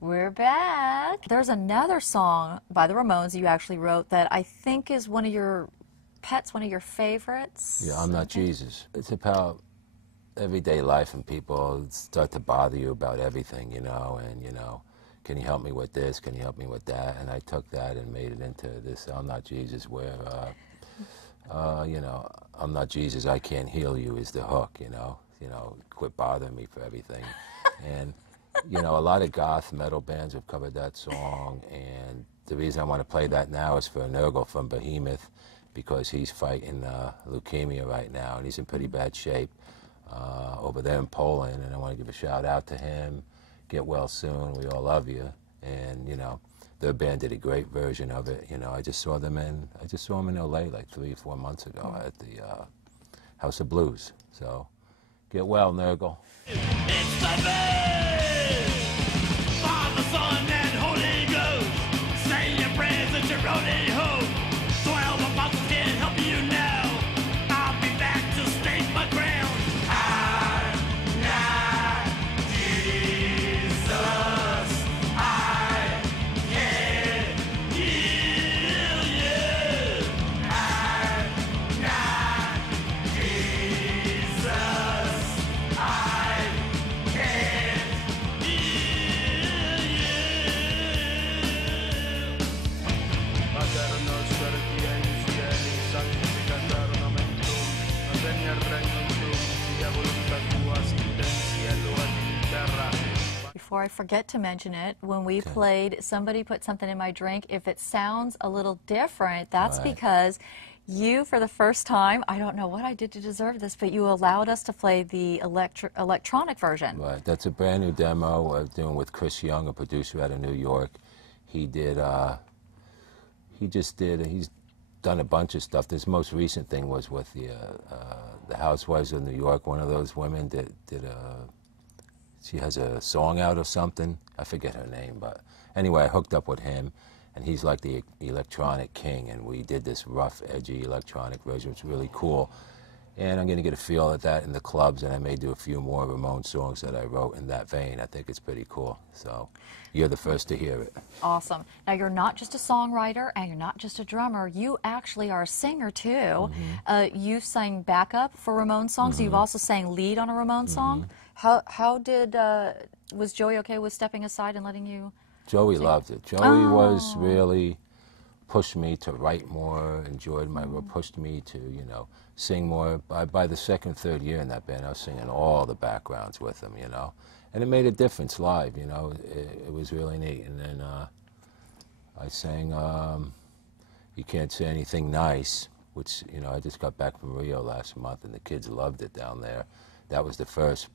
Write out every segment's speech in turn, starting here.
We're back. There's another song by the Ramones you actually wrote that I think is one of your pets, one of your favorites. Yeah, I'm Not Jesus. It's about everyday life, and people start to bother you about everything, you know, and, you know, can you help me with this? Can you help me with that? And I took that and made it into this I'm Not Jesus, where, you know, I'm not Jesus, I can't heal you is the hook, you know, quit bothering me for everything. And, you know, a lot of goth metal bands have covered that song, and the reason I want to play that now is for Nurgle from Behemoth, because he's fighting leukemia right now, and he's in pretty bad shape over there in Poland, and I want to give a shout out to him. Get well soon, we all love you. And, you know, their band did a great version of it. You know, I just saw them in LA like 3 or 4 months ago at the House of Blues. So, get well, Nurgle. It's the band! Father, Son, and Holy Ghost. Say your prayers at your own home. 12 apostles can't help you now. I'll be back to stake my ground. I'm not Jesus. I can't heal you. I'm not Jesus. I can't heal you. Pagarono scorti ai cieli, santificarono mentum, veni al regnum tuum, sia voluntas tua sicut in cielo et in terra. Before I forget to mention it, when we played Somebody Put Something in My Drink, if it sounds a little different, that's Right. because you, for the first time, I don't know what I did to deserve this, but you allowed us to play the electronic version. Right, that's a brand new demo I'm doing with Chris Young, a producer out of New York. He did, he's done a bunch of stuff. This most recent thing was with the Housewives of New York. One of those women she has a song out or something. I forget her name, but anyway, I hooked up with him, and he's like the electronic king, and we did this rough, edgy electronic version. It's really cool. And I'm going to get a feel at that in the clubs, and I may do a few more Ramones songs that I wrote in that vein. I think it's pretty cool. So you're the first to hear it. Awesome. Now, you're not just a songwriter, and you're not just a drummer. You actually are a singer, too. You sang backup for Ramones songs. You've also sang lead on a Ramones song. How did, was Joey okay with stepping aside and letting you Joey sing? loved it. Joey was really pushed me to write more, enjoyed my work, pushed me to, you know, sing more. By the second, third year in that band, I was singing all the backgrounds with him, you know. And it made a difference live, you know. It was really neat. And then I sang You Can't Say Anything Nice, which, you know, I just got back from Rio last month, and the kids loved it down there. That was the first,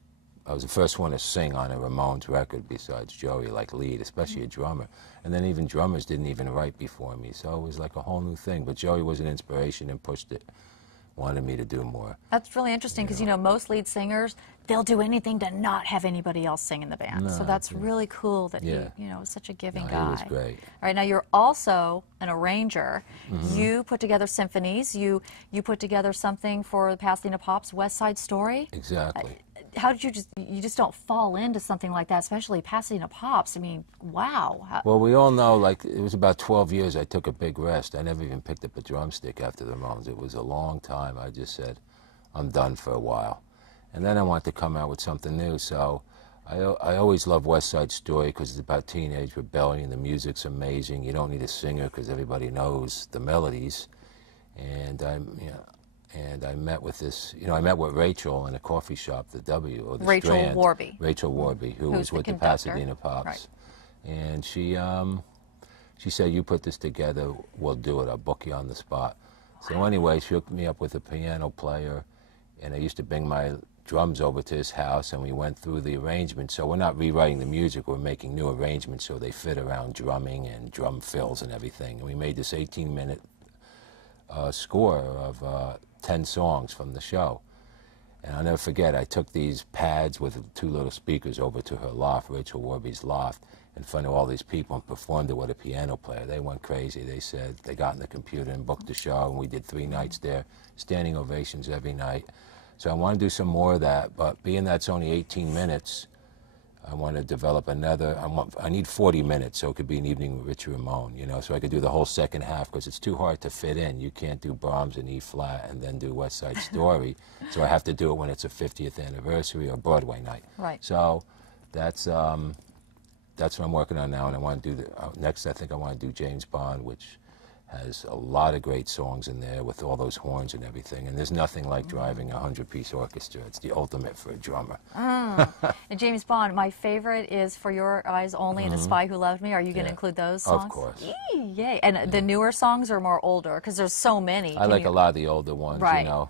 I was the first one to sing on a Ramones record besides Joey, like lead, especially a drummer. And then even drummers didn't even write before me, so it was like a whole new thing. But Joey was an inspiration and pushed it, wanted me to do more. That's really interesting because, you know, most lead singers, they'll do anything to not have anybody else sing in the band. No, So that's really cool that he, Yeah. you know, is such a giving No, guy. he was great. All right, now you're also an arranger. You put together symphonies. You put together something for the Pasadena Pop's West Side Story. Exactly. How did you just don't fall into something like that, especially Pasadena Pops? I mean, wow. Well, we all know, like, it was about 12 years I took a big rest. I never even picked up a drumstick after the Ramones. It was a long time. I just said, I'm done for a while. And then I wanted to come out with something new, so I always love West Side Story because it's about teenage rebellion. The music's amazing. You don't need a singer because everybody knows the melodies. And I met with this, you know, I met with Rachel in a coffee shop, the W, or the Rachel Strand. Warby. Rachel Warby, who Who's was the with the conductor. Pasadena Pops. Right. And she said, you put this together, we'll do it, I'll book you on the spot. So anyway, she hooked me up with a piano player, and I used to bring my drums over to his house, and we went through the arrangements. So we're not rewriting the music, we're making new arrangements so they fit around drumming and drum fills and everything. And we made this 18-minute score of 10 songs from the show. And I'll never forget, I took these pads with 2 little speakers over to her loft, Rachel Warby's loft, in front of all these people, and performed it with a piano player. They went crazy. They said they got in the computer and booked the show, and we did 3 nights there, standing ovations every night. So I want to do some more of that, but being that's only 18 minutes, I want to develop another. I need 40 minutes, so it could be an evening with Richie Ramone, you know, so I could do the whole second half, because it's too hard to fit in. You can't do Brahms and E flat and then do West Side Story. So I have to do it when it's a 50th anniversary or Broadway night. Right. So that's what I'm working on now, and I want to do next. I think I want to do James Bond, which has a lot of great songs in there with all those horns and everything. And there's nothing like driving a 100-piece orchestra. It's the ultimate for a drummer. And James Bond, my favorite is For Your Eyes Only and A Spy Who Loved Me. Are you going to include those songs? Of course. Yay. And the newer songs are more older, because there's so many. I like a lot of the older ones, right. you know.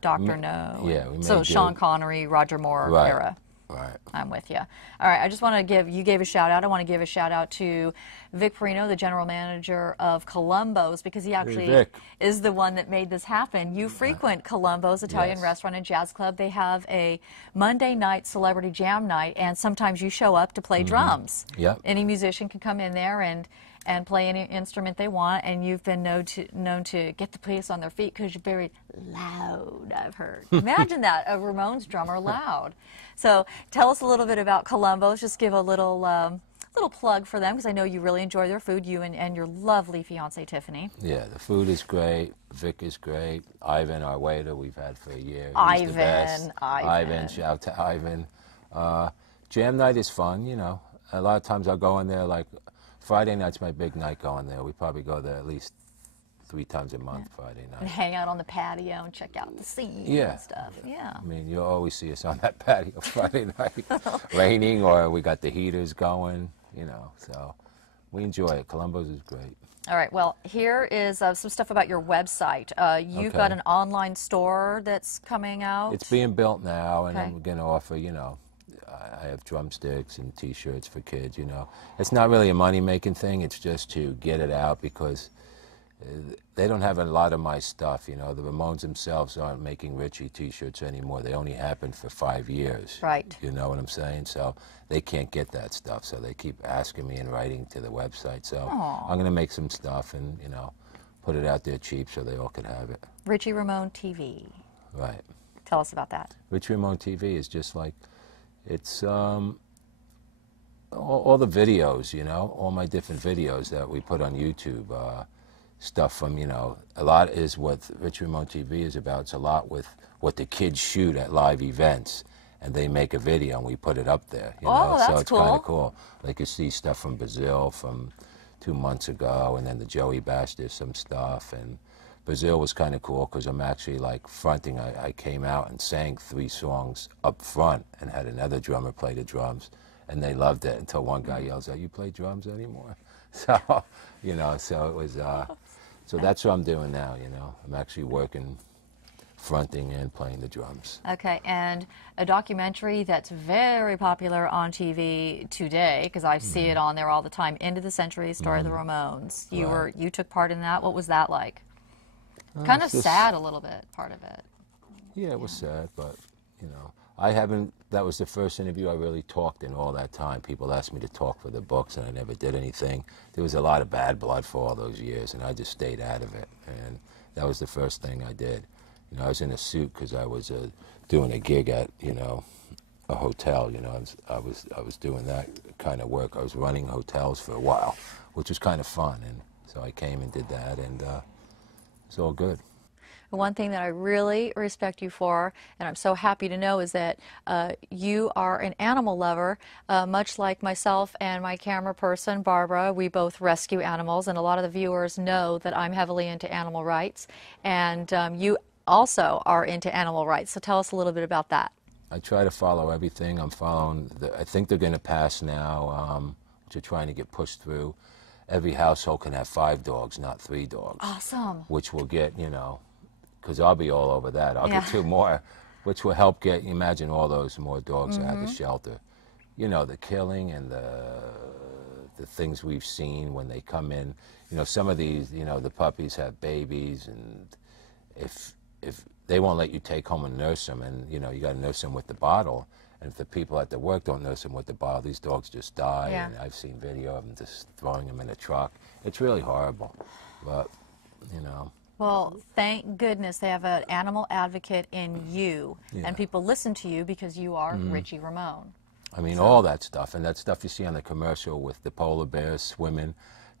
Dr. No. Yeah, we So may Sean do. Connery, Roger Moore Right. era. Right. I'm with you. All right, I just want to give, you gave a shout out. I want to give a shout out to Vic Perino, the general manager of Columbo's, because he actually Vic. is the one that made this happen. You frequent Columbo's Italian Yes. Restaurant and Jazz Club. They have a Monday night celebrity jam night, and sometimes you show up to play drums. Yep. Any musician can come in there and play any instrument they want, and you've been known to get the place on their feet because you're very loud, I've heard. Imagine that, a Ramones drummer loud. So tell us a little bit about Columbo's. Just give a little little plug for them, because I know you really enjoy their food, you and your lovely fiancée, Tiffany. Yeah, the food is great. Vic is great. Ivan, our waiter, we've had for a year. He's Ivan, the best. Ivan. Shout out to Ivan. Jam night is fun, you know. A lot of times I'll go in there, like Friday night's my big night going there. We probably go there at least 3 times a month, Friday And night. hang out on the patio and check out the scene Yeah. and stuff. Yeah. I mean, you'll always see us on that patio Friday night, raining, or we got the heaters going, you know. So we enjoy it. Columbo's is great. All right, well, here is some stuff about your website. You've got Okay. an online store that's coming out. It's being built now, and Okay. I'm going to offer, you know, I have drumsticks and T-shirts for kids, you know. It's not really a money-making thing. It's just to get it out, because they don't have a lot of my stuff, you know. The Ramones themselves aren't making Richie T-shirts anymore. They only happened for 5 years. Right. You know what I'm saying? So they can't get that stuff. So they keep asking me and writing to the website. So I'm going to make some stuff and, you know, put it out there cheap so they all could have it. Richie Ramone TV. Right. Tell us about that. Richie Ramone TV is just like, it's all the videos, you know, all my different videos that we put on YouTube, stuff from, you know, a lot is what Richie Ramone TV is about. It's a lot with what the kids shoot at live events, and they make a video and we put it up there, you know, that's so it's cool. kind of cool. Like you see stuff from Brazil from 2 months ago, and then the Joey Bash, there's some stuff, and Brazil was kind of cool because I'm actually like fronting. I came out and sang 3 songs up front and had another drummer play the drums, and they loved it until one guy yells out, "You play drums anymore?" So, you know, so it was, so that's what I'm doing now, you know. I'm actually working, fronting and playing the drums. Okay, and a documentary that's very popular on TV today, because I see it on there all the time, End of the Century, Story of the Ramones. You took part in that. What was that like? Kind of it's just- sad a little bit, part of it. Yeah, it was sad, but, you know, that was the first interview I really talked in all that time. People asked me to talk for the books, and I never did anything. There was a lot of bad blood for all those years, and I just stayed out of it. And that was the first thing I did. You know, I was in a suit because I was doing a gig at, you know, a hotel. You know, I was doing that kind of work. I was running hotels for a while, which was kind of fun. And so I came and did that, and it's all good. One thing that I really respect you for, and I'm so happy to know, is that you are an animal lover, much like myself and my camera person, Barbara. We both rescue animals, and a lot of the viewers know that I'm heavily into animal rights, and you also are into animal rights. So tell us a little bit about that. I try to follow everything. I'm following, I think they're going to pass now, which are trying to get pushed through. Every household can have 5 dogs, not 3 dogs. Awesome. Which will get, you know, because I'll be all over that. I'll Yeah. get 2 more, which will help get, imagine all those more dogs that have the shelter. You know, the killing and the things we've seen when they come in. You know, some of these, you know, the puppies have babies, and if they won't let you take home and nurse them, and, you know, you got to nurse them with the bottle. And if the people at the work don't nurse them with the bottle, these dogs just die. Yeah. And I've seen video of them just throwing them in a truck. It's really horrible. But, you know. Well, thank goodness they have an animal advocate in you, Yeah. and people listen to you because you are Richie Ramone. I mean, all that stuff, and that stuff you see on the commercial with the polar bears swimming.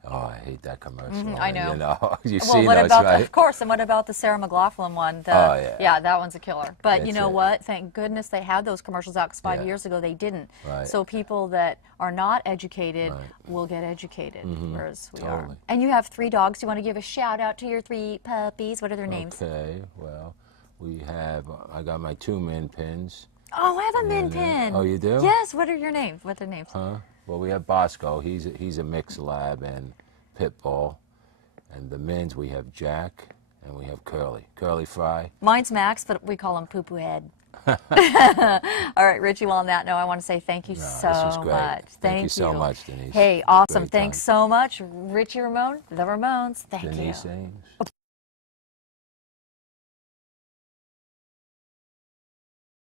Oh, I hate that commercial. I know. You know, you've Well, seen what those, about right? of course, and what about the Sarah McLachlan one? Oh, yeah. that one's a killer. But you It's know it. what? Thank goodness they had those commercials out, because 5 Yeah. years ago they didn't. Right. So people that are not educated Right. will get educated, whereas we are. Totally. And you have 3 dogs. Do you want to give a shout out to your 3 puppies? What are their names? Okay, well, we have, I got my 2 min pins. Oh, I have a min pin. Oh, you do? Yes. What are your names? What are their names? Huh? Well, we have Bosco. He's a mixed lab and pit bull. And the mins, we have Jack and we have Curly Fry. Mine's Max, but we call him Poo Poo Head. All right, Richie, well, on that note, I want to say thank you so this was great. much. Thank you so much, Denise. Hey, awesome. Great Thanks time. so much. Richie Ramone, the Ramones. Thank you. Denise Ames.